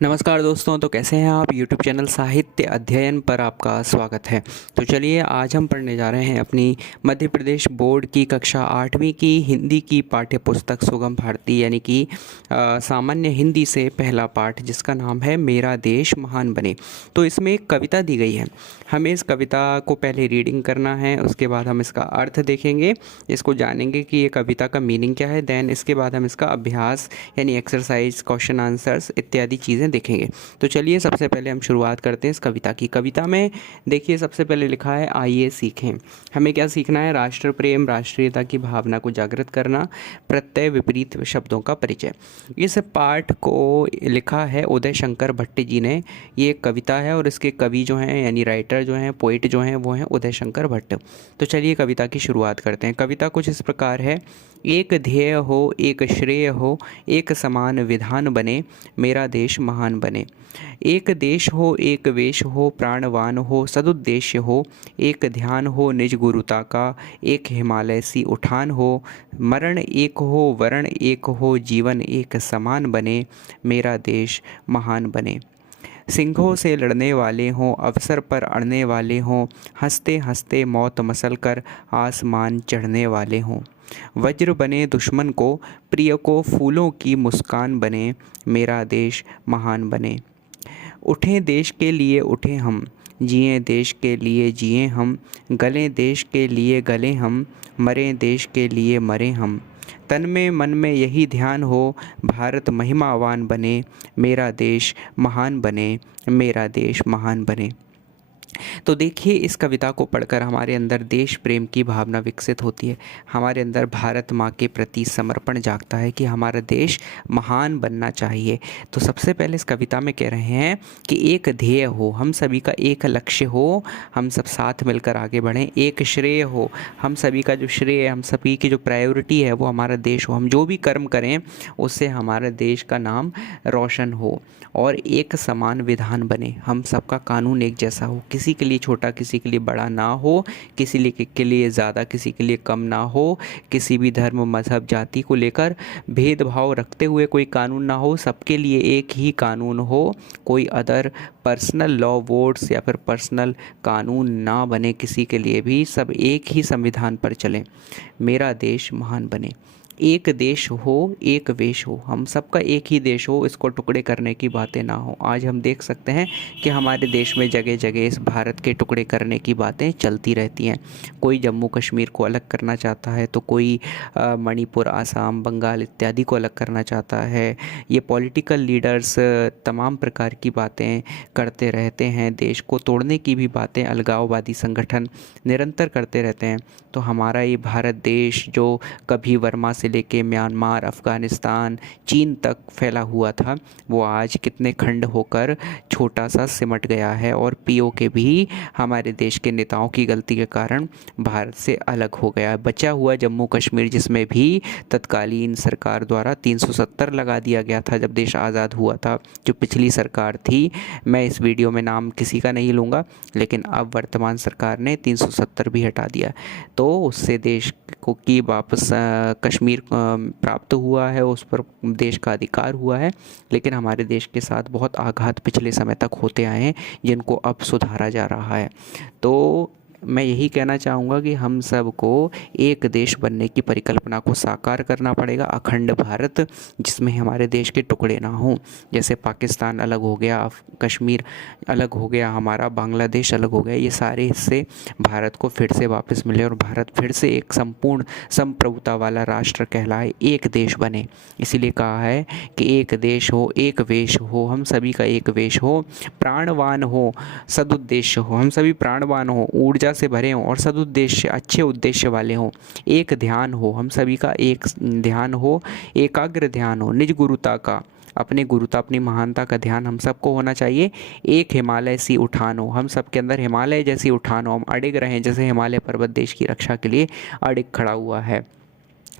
नमस्कार दोस्तों। तो कैसे हैं आप। YouTube चैनल साहित्य अध्ययन पर आपका स्वागत है। तो चलिए आज हम पढ़ने जा रहे हैं अपनी मध्य प्रदेश बोर्ड की कक्षा 8वीं की हिंदी की पाठ्य पुस्तक सुगम भारती यानी कि सामान्य हिंदी से पहला पाठ जिसका नाम है मेरा देश महान बने। तो इसमें एक कविता दी गई है। हमें इस कविता को पहले रीडिंग करना है, उसके बाद हम इसका अर्थ देखेंगे, इसको जानेंगे कि ये कविता का मीनिंग क्या है। देन इसके बाद हम इसका अभ्यास यानी एक्सरसाइज, क्वेश्चन आंसर्स इत्यादि चीज़ें देखेंगे। तो चलिए सबसे पहले हम शुरुआत करते हैं इस कविता की। कविता में देखिए सबसे पहले लिखा है आइए सीखें। हमें क्या सीखना है? राष्ट्र प्रेम, राष्ट्रीयता की भावना को जागृत करना, प्रत्यय विपरीत शब्दों का परिचय। इस पाठ को लिखा है उदय शंकर भट्ट जी ने। ये एक कविता है और इसके कवि जो हैं यानी राइटर जो हैं, पोइट जो हैं वो हैं उदय शंकर भट्ट। तो चलिए कविता की शुरुआत करते हैं। कविता कुछ इस प्रकार है। एक ध्येय हो, एक श्रेय हो, एक समान विधान बने, मेरा देश महान बने। एक देश हो, एक वेश हो, प्राणवान हो, सदुद्देश्य हो, एक ध्यान हो निज गुरुता का, एक हिमालय सी उठान हो, मरण एक हो, वरण एक हो, जीवन एक समान बने, मेरा देश महान बने। सिंहों से लड़ने वाले हों, अवसर पर अड़ने वाले हों, हंसते हंसते मौत मसल कर आसमान चढ़ने वाले हों। वज्र बने दुश्मन को, प्रिय को फूलों की मुस्कान बने, मेरा देश महान बने। उठें देश के लिए उठें हम, जिएं देश के लिए जिएं हम, गलें देश के लिए गलें हम, मरें देश के लिए मरें हम। तन में मन में यही ध्यान हो, भारत महिमावान बने, मेरा देश महान बने, मेरा देश महान बने। तो देखिए इस कविता को पढ़कर हमारे अंदर देश प्रेम की भावना विकसित होती है। हमारे अंदर भारत माँ के प्रति समर्पण जागता है कि हमारा देश महान बनना चाहिए। तो सबसे पहले इस कविता में कह रहे हैं कि एक ध्येय हो, हम सभी का एक लक्ष्य हो, हम सब साथ मिलकर आगे बढ़ें। एक श्रेय हो, हम सभी का जो श्रेय, हम सभी की जो प्रायोरिटी है वो हमारा देश हो। हम जो भी कर्म करें उससे हमारे देश का नाम रोशन हो। और एक समान विधान बने, हम सबका कानून एक जैसा हो, किसी के लिए छोटा किसी के लिए बड़ा ना हो, किसी के लिए ज़्यादा किसी के लिए कम ना हो, किसी भी धर्म मज़हब जाति को लेकर भेदभाव रखते हुए कोई कानून ना हो, सबके लिए एक ही कानून हो। कोई अदर पर्सनल लॉ वोट्स या फिर पर्सनल कानून ना बने किसी के लिए भी, सब एक ही संविधान पर चलें, मेरा देश महान बने। एक देश हो, एक वेश हो, हम सबका एक ही देश हो, इसको टुकड़े करने की बातें ना हो। आज हम देख सकते हैं कि हमारे देश में जगह जगह इस भारत के टुकड़े करने की बातें चलती रहती हैं। कोई जम्मू कश्मीर को अलग करना चाहता है तो कोई मणिपुर, आसाम, बंगाल इत्यादि को अलग करना चाहता है। ये पॉलिटिकल लीडर्स तमाम प्रकार की बातें करते रहते हैं। देश को तोड़ने की भी बातें अलगाववादी संगठन निरंतर करते रहते हैं। तो हमारा ये भारत देश जो कभी वर्मा से लेके म्यांमार, अफ़गानिस्तान, चीन तक फैला हुआ था, वो आज कितने खंड होकर छोटा सा सिमट गया है। और पीओके भी हमारे देश के नेताओं की गलती के कारण भारत से अलग हो गया है। बचा हुआ जम्मू कश्मीर, जिसमें भी तत्कालीन सरकार द्वारा 370 लगा दिया गया था जब देश आज़ाद हुआ था, जो पिछली सरकार थी। मैं इस वीडियो में नाम किसी का नहीं लूँगा, लेकिन अब वर्तमान सरकार ने 370 भी हटा दिया। तो उससे देश को की वापस कश्मीर प्राप्त हुआ है, उस पर देश का अधिकार हुआ है। लेकिन हमारे देश के साथ बहुत आघात पिछले समय तक होते आए हैं, जिनको अब सुधारा जा रहा है। तो मैं यही कहना चाहूँगा कि हम सब को एक देश बनने की परिकल्पना को साकार करना पड़ेगा। अखंड भारत, जिसमें हमारे देश के टुकड़े ना हों। जैसे पाकिस्तान अलग हो गया, कश्मीर अलग हो गया, हमारा बांग्लादेश अलग हो गया, ये सारे हिस्से भारत को फिर से वापस मिले और भारत फिर से एक संपूर्ण संप्रभुता वाला राष्ट्र कहलाए, एक देश बने। इसीलिए कहा है कि एक देश हो, एक वेश हो, हम सभी का एक वेश हो, प्राणवान हो, सदुद्देश्य हो, हम सभी प्राणवान हो, ऊर्जा से भरे हों और सदुद्देश्य, अच्छे उद्देश्य वाले हों। एक ध्यान हो, हम सभी का एक ध्यान हो, एकाग्र ध्यान हो, निज गुरुता का, अपने गुरुता, अपनी महानता का ध्यान हम सबको होना चाहिए। एक हिमालय सी उठान हो, हम सब के अंदर हिमालय जैसी उठान हो, हम अडिग रहें जैसे हिमालय पर्वत देश की रक्षा के लिए अडिग खड़ा हुआ है।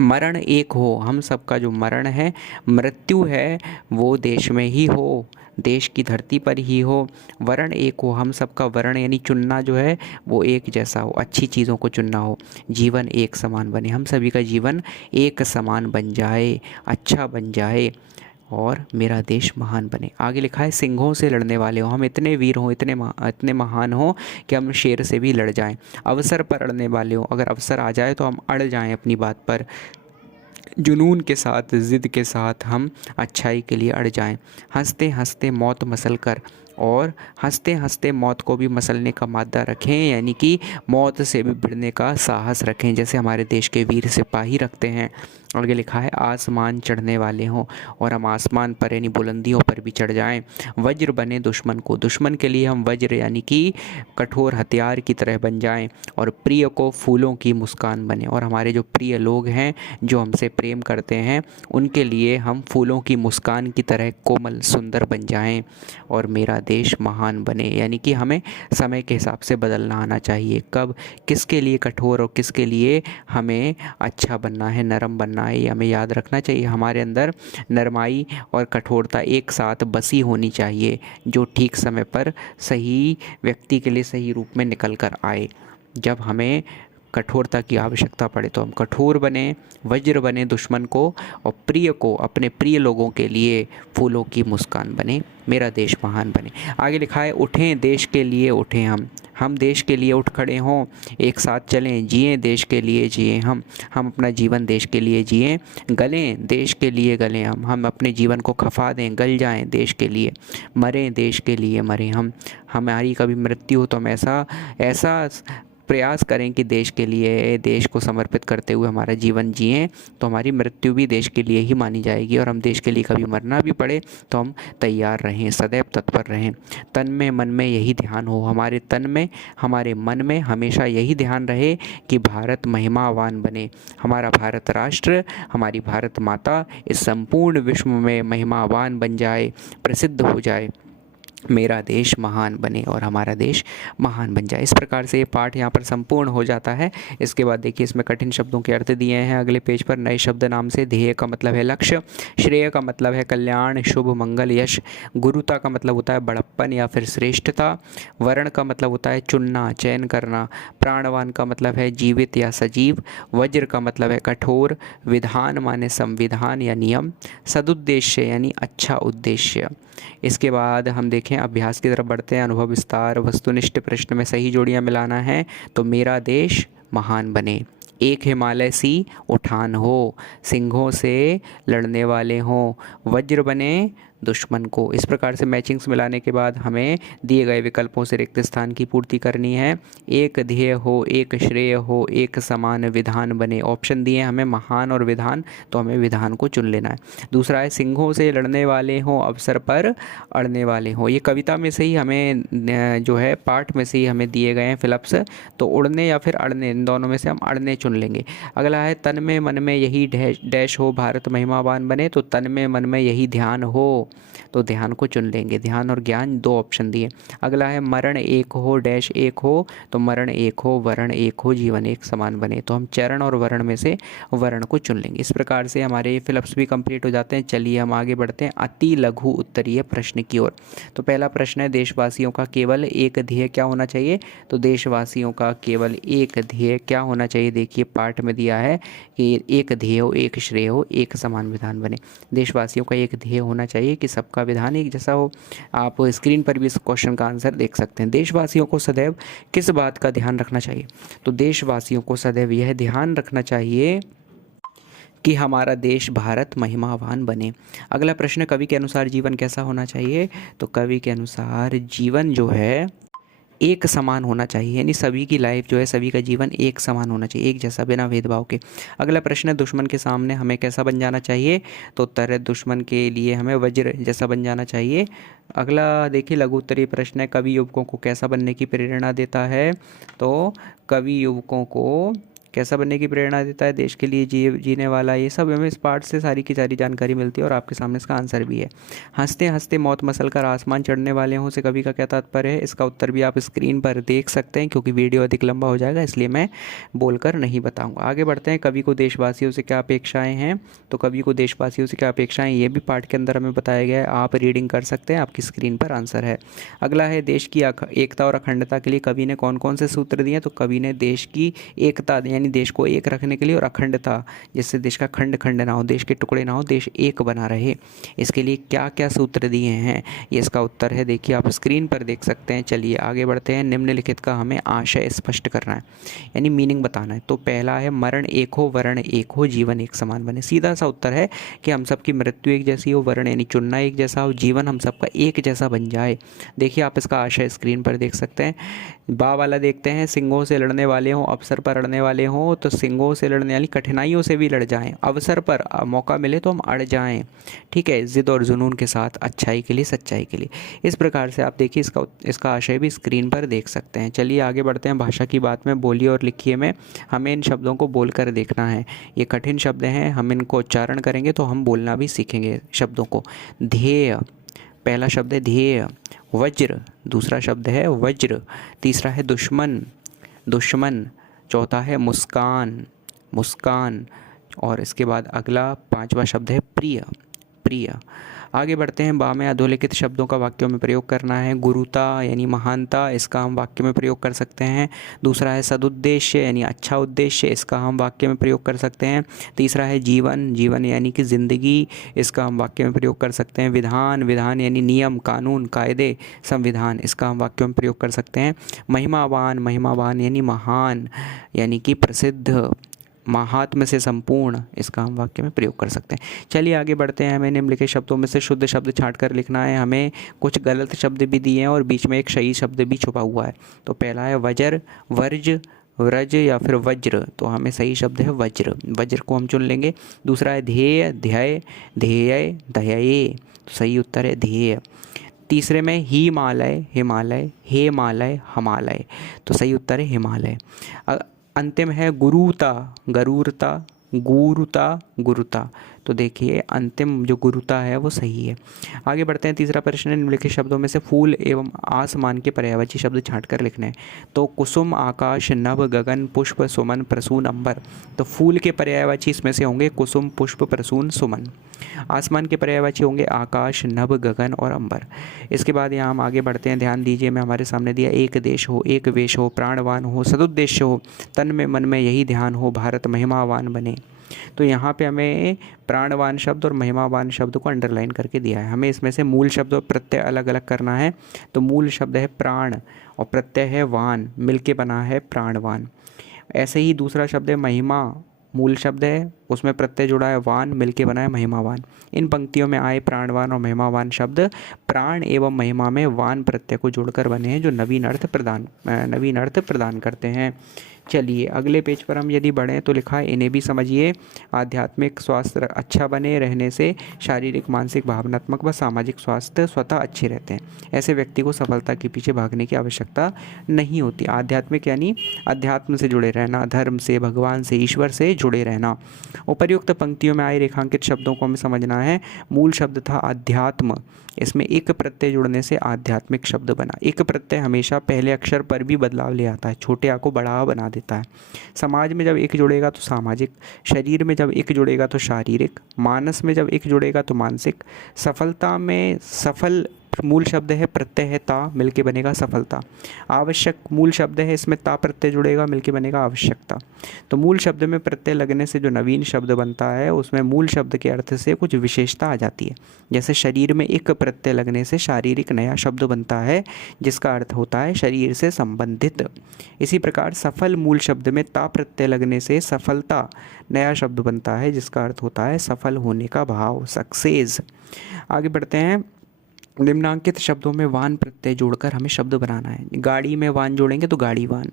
मरण एक हो, हम सबका जो मरण है, मृत्यु है, वो देश में ही हो, देश की धरती पर ही हो। वर्ण एक हो, हम सबका वर्ण यानी चुनना जो है वो एक जैसा हो, अच्छी चीज़ों को चुनना हो। जीवन एक समान बने, हम सभी का जीवन एक समान बन जाए, अच्छा बन जाए। और मेरा देश महान बने। आगे लिखा है सिंहों से लड़ने वाले हो, हम इतने वीर हों, इतने महान हों कि हम शेर से भी लड़ जाएं। अवसर पर अड़ने वाले हो, अगर अवसर आ जाए तो हम अड़ जाएं अपनी बात पर। जुनून के साथ, ज़िद के साथ हम अच्छाई के लिए अड़ जाएं। हंसते हंसते मौत मसल कर, और हंसते हंसते मौत को भी मसलने का मादा रखें, यानी कि मौत से भी भिड़ने का साहस रखें, जैसे हमारे देश के वीर सिपाही रखते हैं। आगे लिखा है आसमान चढ़ने वाले हों, और हम आसमान पर यानी बुलंदियों पर भी चढ़ जाएं। वज्र बने दुश्मन को, दुश्मन के लिए हम वज्र यानी कि कठोर हथियार की तरह बन जाएं। और प्रिय को फूलों की मुस्कान बने, और हमारे जो प्रिय लोग हैं, जो हमसे प्रेम करते हैं, उनके लिए हम फूलों की मुस्कान की तरह कोमल सुंदर बन जाएं। और मेरा देश महान बने, यानी कि हमें समय के हिसाब से बदलना आना चाहिए। कब किसके लिए कठोर और किसके लिए हमें अच्छा बनना है, नरम बनना है, ये हमें याद रखना चाहिए। हमारे अंदर नरमाई और कठोरता एक साथ बसी होनी चाहिए, जो ठीक समय पर सही व्यक्ति के लिए सही रूप में निकल कर आए। जब हमें कठोरता की आवश्यकता पड़े तो हम कठोर बने, वज्र बने दुश्मन को, और प्रिय को, अपने प्रिय लोगों के लिए फूलों की मुस्कान बने। मेरा देश महान बने। आगे लिखा है उठें देश के लिए उठें हम देश के लिए उठ खड़े हों, एक साथ चलें, जिएं देश के लिए जिएं हम अपना जीवन देश के लिए जिएं, गलें देश के लिए गलें हम अपने जीवन को खफा दें, गल जाएं देश के लिए, मरें देश के लिए मरें हमारी कभी मृत्यु हो तो हम ऐसा प्रयास करें कि देश के लिए, देश को समर्पित करते हुए हमारा जीवन जिएं, तो हमारी मृत्यु भी देश के लिए ही मानी जाएगी। और हम देश के लिए कभी मरना भी पड़े तो हम तैयार रहें, सदैव तत्पर रहें। तन में मन में यही ध्यान हो, हमारे तन में, हमारे मन में हमेशा यही ध्यान रहे कि भारत महिमावान बने, हमारा भारत राष्ट्र, हमारी भारत माता इस संपूर्ण विश्व में महिमावान बन जाए, प्रसिद्ध हो जाए। मेरा देश महान बने और हमारा देश महान बन जाए। इस प्रकार से ये पाठ यहाँ पर संपूर्ण हो जाता है। इसके बाद देखिए इसमें कठिन शब्दों के अर्थ दिए हैं अगले पेज पर। नए शब्द नाम से ध्येय का मतलब है लक्ष्य, श्रेय का मतलब है कल्याण, शुभ, मंगल, यश, गुरुता का मतलब होता है बड़प्पन या फिर श्रेष्ठता, वर्ण का मतलब होता है चुनना, चयन करना, प्राणवान का मतलब है जीवित या सजीव, वज्र का मतलब है कठोर, विधान माने संविधान या नियम, सदुद्देश्य यानी अच्छा उद्देश्य। इसके बाद हम देखें अभ्यास की तरफ बढ़ते हैं। अनुभव विस्तार, वस्तुनिष्ठ प्रश्न में सही जोड़ियां मिलाना है। तो मेरा देश महान बने, एक हिमालय सी उठान हो, सिंहों से लड़ने वाले हों, वज्र बने दुश्मन को। इस प्रकार से मैचिंग्स मिलाने के बाद हमें दिए गए विकल्पों से रिक्त स्थान की पूर्ति करनी है। एक ध्येय हो, एक श्रेय हो, एक समान विधान बने। ऑप्शन दिए हमें महान और विधान, तो हमें विधान को चुन लेना है। दूसरा है सिंहों से लड़ने वाले हों, अवसर पर अड़ने वाले हों। ये कविता में से ही हमें जो है पाठ में से ही हमें दिए गए हैं फिलअप्स, तो उड़ने या फिर अड़ने, इन दोनों में से हम अड़ने चुन लेंगे। अगला है तन में मन में यही डैश हो, भारत महिमावान बने, तो तन में मन में यही ध्यान हो, तो ध्यान को चुन लेंगे। ध्यान और ज्ञान दो ऑप्शन दिए। अगला है मरण एक हो, डैश एक हो, तो मरण एक हो, वर्ण एक हो, जीवन एक समान बने, तो हम चरण और वर्ण में से वर्ण को चुन लेंगे। इस प्रकार से हमारे फिलअप्स भी कंप्लीट हो जाते हैं। चलिए हम आगे बढ़ते हैं अति लघु उत्तरीय प्रश्न की ओर। तो पहला प्रश्न है देशवासियों का केवल एक ध्येय क्या होना चाहिए? तो देशवासियों का केवल एक ध्येय क्या होना चाहिए? देखिए पाठ में दिया है कि एक ध्येय हो, एक श्रेय हो, एक समान विधान बने। देशवासियों का एक ध्येय होना चाहिए कि सबका विधान एक जैसा हो। आप स्क्रीन पर भी इस क्वेश्चन का आंसर देख सकते हैं। देशवासियों को सदैव किस बात का ध्यान रखना चाहिए? तो देशवासियों को सदैव यह ध्यान रखना चाहिए कि हमारा देश भारत महिमावान बने। अगला प्रश्न, कवि के अनुसार जीवन कैसा होना चाहिए? तो कवि के अनुसार जीवन जो है एक समान होना चाहिए, यानी सभी की लाइफ जो है, सभी का जीवन एक समान होना चाहिए, एक जैसा, बिना भेदभाव के। अगला प्रश्न है दुश्मन के सामने हमें कैसा बन जाना चाहिए? तो उत्तर है दुश्मन के लिए हमें वज्र जैसा बन जाना चाहिए। अगला देखिए लघु उत्तरीय प्रश्न है कवि युवकों को कैसा बनने की प्रेरणा देता है? तो कवि युवकों को कैसा बनने की प्रेरणा देता है? देश के लिए जीने वाला। ये सब हमें इस पाठ से सारी की सारी जानकारी मिलती है और आपके सामने इसका आंसर भी है। हंसते हंसते मौत मसल कर आसमान चढ़ने वाले हों से कवि का क्या तात्पर्य है? इसका उत्तर भी आप स्क्रीन पर देख सकते हैं, क्योंकि वीडियो अधिक लंबा हो जाएगा इसलिए मैं बोलकर नहीं बताऊँगा। आगे बढ़ते हैं, कवि को देशवासियों से क्या अपेक्षाएँ हैं? तो कवि को देशवासियों से क्या अपेक्षाएँ, ये भी पाठ के अंदर हमें बताया गया है, आप रीडिंग कर सकते हैं, आपकी स्क्रीन पर आंसर है। अगला है देश की एकता और अखंडता के लिए कवि ने कौन कौन से सूत्र दिए? तो कवि ने देश की एकता यानी यानी देश को एक रखने के लिए, और अखंडता जिससे देश का खंड खंड ना हो, देश के टुकड़े ना हो, देश एक बना रहे, इसके लिए क्या क्या सूत्र दिए हैं, ये इसका उत्तर है। देखिए आप स्क्रीन पर देख सकते हैं। चलिए आगे बढ़ते हैं। निम्नलिखित का हमें आशय स्पष्ट करना है, यानी मीनिंग बताना है। तो पहला है मरण एक हो, वर्ण एक हो, जीवन एक समान बने। सीधा सा उत्तर है कि हम सबकी मृत्यु एक जैसी हो, वर्ण यानी चुनना एक जैसा हो, जीवन हम सबका एक जैसा बन जाए। देखिए आप इसका आशय स्क्रीन पर देख सकते हैं। बा वाला देखते हैं, सिंहों से लड़ने वाले हों, अवसर पर अड़ने वाले हों, तो सिंहों से लड़ने वाली कठिनाइयों से भी लड़ जाएं, अवसर पर मौका मिले तो हम अड़ जाएं, ठीक है, ज़िद और जुनून के साथ, अच्छाई के लिए, सच्चाई के लिए। इस प्रकार से आप देखिए इसका आशय भी स्क्रीन पर देख सकते हैं। चलिए आगे बढ़ते हैं। भाषा की बात में, बोलिए और लिखिए में हमें इन शब्दों को बोल कर देखना है। ये कठिन शब्द हैं, हम इनको उच्चारण करेंगे तो हम बोलना भी सीखेंगे शब्दों को। ध्येय, पहला शब्द है ध्येय। वज्र, दूसरा शब्द है वज्र। तीसरा है दुश्मन, दुश्मन। चौथा है मुस्कान, मुस्कान। और इसके बाद अगला पांचवा शब्द है प्रिय, प्रिय। आगे बढ़ते हैं। बा में अधोलिखित शब्दों का वाक्यों में प्रयोग करना है। गुरुता यानी महानता, इसका हम वाक्य में प्रयोग कर सकते हैं। दूसरा है सदुद्देश्य यानी अच्छा उद्देश्य, इसका हम वाक्य में प्रयोग कर सकते हैं। तीसरा है जीवन, जीवन यानी कि ज़िंदगी, इसका हम वाक्य में प्रयोग कर सकते हैं। विधान, विधान यानी नियम, कानून, कायदे, संविधान, इसका हम वाक्यों में प्रयोग कर सकते हैं। महिमावान, महिमावान यानी महान, यानी कि प्रसिद्ध, महात्म से संपूर्ण, इसका हम वाक्य में प्रयोग कर सकते हैं। चलिए आगे बढ़ते हैं। हमें निम्नलिखित शब्दों में से शुद्ध शब्द छांट कर लिखना है। हमें कुछ गलत शब्द भी दिए हैं और बीच में एक सही शब्द भी छुपा हुआ है। तो पहला है वज्र, वर्ज, व्रज या फिर वज्र, तो हमें सही शब्द है वज्र, वज्र को हम चुन लेंगे। दूसरा है ध्येय, ध्यय, ध्येय, ध्यये, तो सही उत्तर है ध्येय। तीसरे में हिमालय, हिमालय, हेमालय, हिमालय, तो सही उत्तर है हिमालय। अंतिम है गुरुता, गरूरता, गुरुता, गुरुता, तो देखिए अंतिम जो गुरुता है वो सही है। आगे बढ़ते हैं। तीसरा प्रश्न है निम्नलिखित शब्दों में से फूल एवं आसमान के पर्यायवाची शब्द छांट कर लिखने हैं। तो कुसुम, आकाश, नभ, गगन, पुष्प, सुमन, प्रसून, अंबर, तो फूल के पर्यायवाची इसमें से होंगे कुसुम, पुष्प, प्रसून, सुमन। आसमान के पर्यायवाची होंगे आकाश, नभ, गगन और अंबर। इसके बाद यहाँ हम आगे बढ़ते हैं। ध्यान दीजिए, मैं हमारे सामने दिया एक देश हो, एक वेश हो, प्राणवान हो, सदुद्देश्य हो, तन में मन में यही ध्यान हो, भारत महिमावान बने। तो यहाँ पे हमें प्राणवान शब्द और महिमावान शब्द को अंडरलाइन करके दिया है। हमें इसमें से मूल शब्द और प्रत्यय अलग अलग करना है। तो मूल शब्द है प्राण और प्रत्यय है वान, मिलके बना है प्राणवान। ऐसे ही दूसरा शब्द है महिमा, मूल शब्द है, उसमें प्रत्यय जुड़ा है वान, मिलके बना है महिमावान। इन पंक्तियों में आए प्राणवान और महिमावान शब्द प्राण एवं महिमा में वान प्रत्यय को जोड़कर बने हैं, जो नवीन अर्थ प्रदान करते हैं। चलिए अगले पेज पर हम यदि बढ़ें तो लिखा है इन्हें भी समझिए। आध्यात्मिक स्वास्थ्य अच्छा बने रहने से शारीरिक, मानसिक, भावनात्मक व सामाजिक स्वास्थ्य स्वतः अच्छे रहते हैं। ऐसे व्यक्ति को सफलता के पीछे भागने की आवश्यकता नहीं होती। आध्यात्मिक यानी अध्यात्म से जुड़े रहना, धर्म से, भगवान से, ईश्वर से जुड़े रहना। उपर्युक्त पंक्तियों में आए रेखांकित शब्दों को हमें समझना है। मूल शब्द था अध्यात्म, इसमें एक प्रत्यय जुड़ने से आध्यात्मिक शब्द बना। एक प्रत्यय हमेशा पहले अक्षर पर भी बदलाव ले आता है, छोटे आ को बड़ा बना देता है। समाज में जब एक जुड़ेगा तो सामाजिक, शरीर में जब एक जुड़ेगा तो शारीरिक, मानस में जब एक जुड़ेगा तो मानसिक। सफलता में सफल मूल शब्द है, प्रत्यय है ता, मिलके बनेगा सफलता। आवश्यक मूल शब्द है, इसमें ता प्रत्यय जुड़ेगा, मिलके बनेगा आवश्यकता। तो मूल शब्द में प्रत्यय लगने से जो नवीन शब्द बनता है उसमें मूल शब्द के अर्थ से कुछ विशेषता आ जाती है। जैसे शरीर में एक प्रत्यय लगने से शारीरिक नया शब्द बनता है जिसका अर्थ होता है शरीर से संबंधित। इसी प्रकार सफल मूल शब्द में ता प्रत्यय लगने से सफलता नया शब्द बनता है जिसका अर्थ होता है सफल होने का भाव, सक्सेस। आगे बढ़ते हैं। निम्नांकित शब्दों में वान प्रत्यय जोड़कर हमें शब्द बनाना है। गाड़ी में वान जोड़ेंगे तो गाड़ीवान,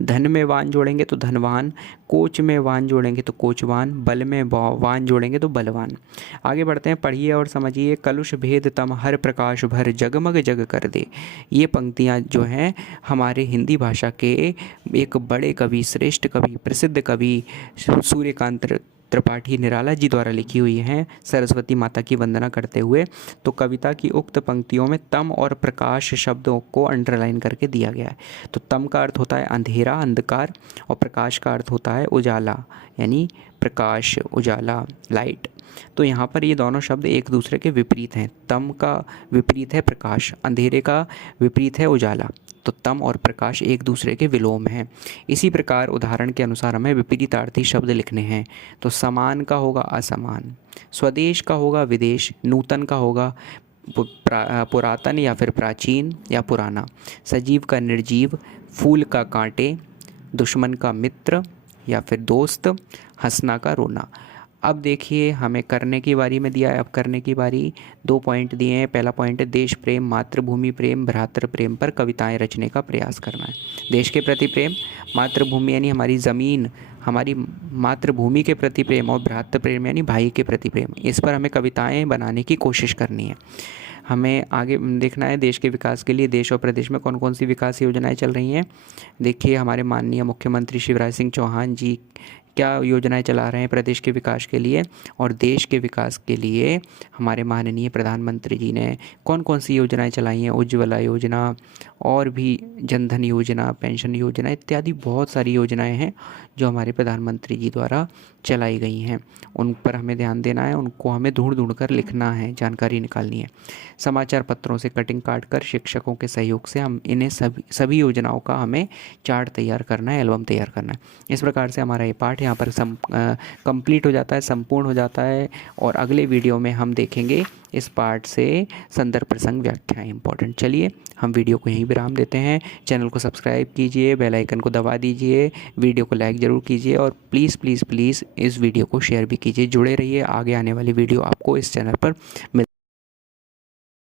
धन में वान जोड़ेंगे तो धनवान, कोच में वान जोड़ेंगे तो कोचवान, बल में वान जोड़ेंगे तो बलवान। आगे बढ़ते हैं, पढ़िए और समझिए। कलुष भेद तम हर प्रकाश भर, जगमग जग कर दे। ये पंक्तियाँ जो हैं हमारे हिंदी भाषा के एक बड़े कवि, श्रेष्ठ कवि, प्रसिद्ध कवि सूर्यकांत त्रिपाठी निराला जी द्वारा लिखी हुई हैं, सरस्वती माता की वंदना करते हुए। तो कविता की उक्त पंक्तियों में तम और प्रकाश शब्दों को अंडरलाइन करके दिया गया है। तो तम का अर्थ होता है अंधेरा, अंधकार, और प्रकाश का अर्थ होता है उजाला, यानी प्रकाश, उजाला, लाइट। तो यहाँ पर ये दोनों शब्द एक दूसरे के विपरीत हैं। तम का विपरीत है प्रकाश, अंधेरे का विपरीत है उजाला। तो तम और प्रकाश एक दूसरे के विलोम हैं। इसी प्रकार उदाहरण के अनुसार हमें विपरीतार्थी शब्द लिखने हैं। तो समान का होगा असमान, स्वदेश का होगा विदेश, नूतन का होगा पुरातन या फिर प्राचीन या पुराना, सजीव का निर्जीव, फूल का कांटे, दुश्मन का मित्र या फिर दोस्त, हंसना का रोना। अब देखिए हमें करने की बारी में दिया है। अब करने की बारी, 2 पॉइंट दिए हैं। पहला पॉइंट है देश प्रेम, मातृभूमि प्रेम, भ्रातृ प्रेम पर कविताएं रचने का प्रयास करना है। देश के प्रति प्रेम, मातृभूमि यानी हमारी ज़मीन, हमारी मातृभूमि के प्रति प्रेम, और भ्रातृ प्रेम यानी भाई के प्रति प्रेम, इस पर हमें कविताएं बनाने की कोशिश करनी है। हमें आगे देखना है देश के विकास के लिए देश और प्रदेश में कौन कौन सी विकास योजनाएं चल रही हैं। देखिए हमारे माननीय मुख्यमंत्री शिवराज सिंह चौहान जी क्या योजनाएं चला रहे हैं प्रदेश के विकास के लिए, और देश के विकास के लिए हमारे माननीय प्रधानमंत्री जी ने कौन कौन सी योजनाएं चलाई हैं। उज्ज्वला योजना और भी जनधन योजना, पेंशन योजना इत्यादि बहुत सारी योजनाएं हैं जो हमारे प्रधानमंत्री जी द्वारा चलाई गई हैं। उन पर हमें ध्यान देना है, उनको हमें ढूंढ कर लिखना है, जानकारी निकालनी है। समाचार पत्रों से कटिंग काट कर शिक्षकों के सहयोग से हम इन्हें सभी योजनाओं का हमें चार्ट तैयार करना है, एल्बम तैयार करना है। इस प्रकार से हमारा ये पाठ यहाँ पर कंप्लीट हो जाता है, संपूर्ण हो जाता है। और अगले वीडियो में हम देखेंगे इस पाठ से संदर्भ प्रसंग व्याख्याएं इंपॉर्टेंट। चलिए हम वीडियो को यहीं विराम देते हैं। चैनल को सब्सक्राइब कीजिए, बेल आइकन को दबा दीजिए, वीडियो को लाइक ज़रूर कीजिए, और प्लीज़ प्लीज़ प्लीज़ इस वीडियो को शेयर भी कीजिए। जुड़े रहिए, आगे आने वाली वीडियो आपको इस चैनल पर मिल